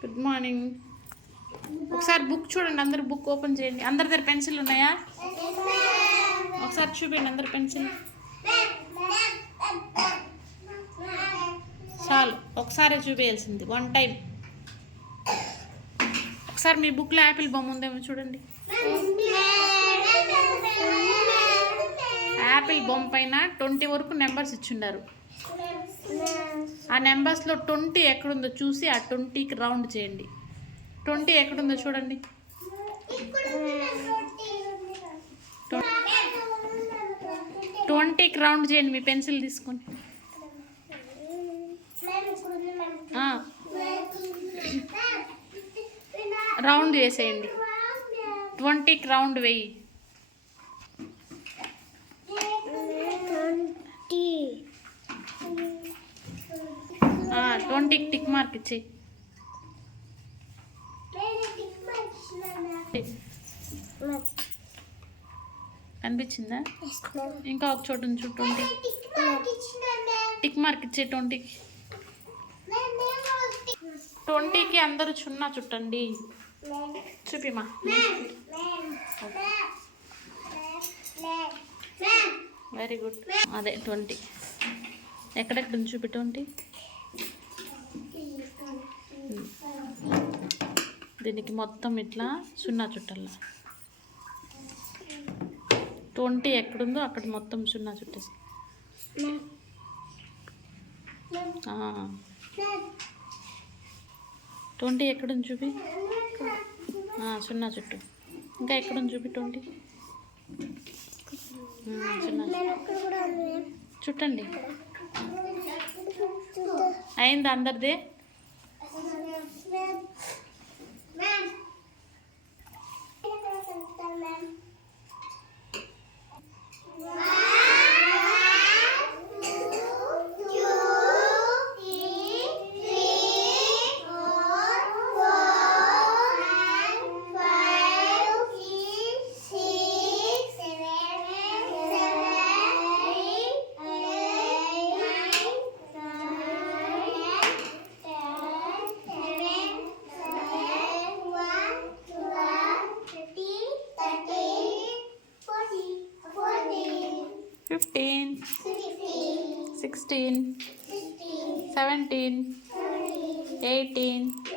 Good morning ఒకసారి book చూడండి అందరు బుక్ ఓపెన్ చేయండి. అందరి దగ్గర పెన్సిల్ ఉన్నాయా? ఒకసారి చూపించండి అందరు పెన్సిల్ చాలు ఒకసారే చూపించాల్సింది వన్ టైం ఒకసారి మీ బుక్లో యాపిల్ బొమ్మ ఉందేమో చూడండి. యాపిల్ బొమ్మ పైన ట్వంటీ వరకు నెంబర్స్ ఇచ్చిండారు. ఆ నెంబర్స్లో ట్వంటీ ఎక్కడుందో చూసి ఆ ట్వంటీకి రౌండ్ చేయండి. ట్వంటీ ఎక్కడుందో చూడండి. ట్వంటీకి రౌండ్ చేయండి మీ పెన్సిల్ తీసుకొని. రౌండ్ చేసేయండి. ట్వంటీకి రౌండ్ వెయ్యి ట్వంటీకి టిక్ మార్క్ ఇచ్చేయి. అనిపించిందా ఇంకా ఒక చోటు ఉంచు ట్వంటీ. టిక్ మార్క్ ఇచ్చే ట్వంటీకి ట్వంటీకి అందరూ చున్నా చుట్టండి. చూపిమా? వెరీ గుడ్ అదే ట్వంటీ. ఎక్కడెక్కడ చూపి ట్వంటీ. దీనికి మొత్తం ఇట్లా సున్నా చుట్టల్లా. ట్వంటీ ఎక్కడుందో అక్కడ మొత్తం సున్నా చుట్టేసి. ట్వంటీ ఎక్కడుంది చూపి. సున్నా చుట్టూ. ఇంకా ఎక్కడుంది చూపి ట్వంటీ? సున్నా చుట్టండి. అయింది అందరిదే? ಮ್ಯಾಮ್ 15 16 17 18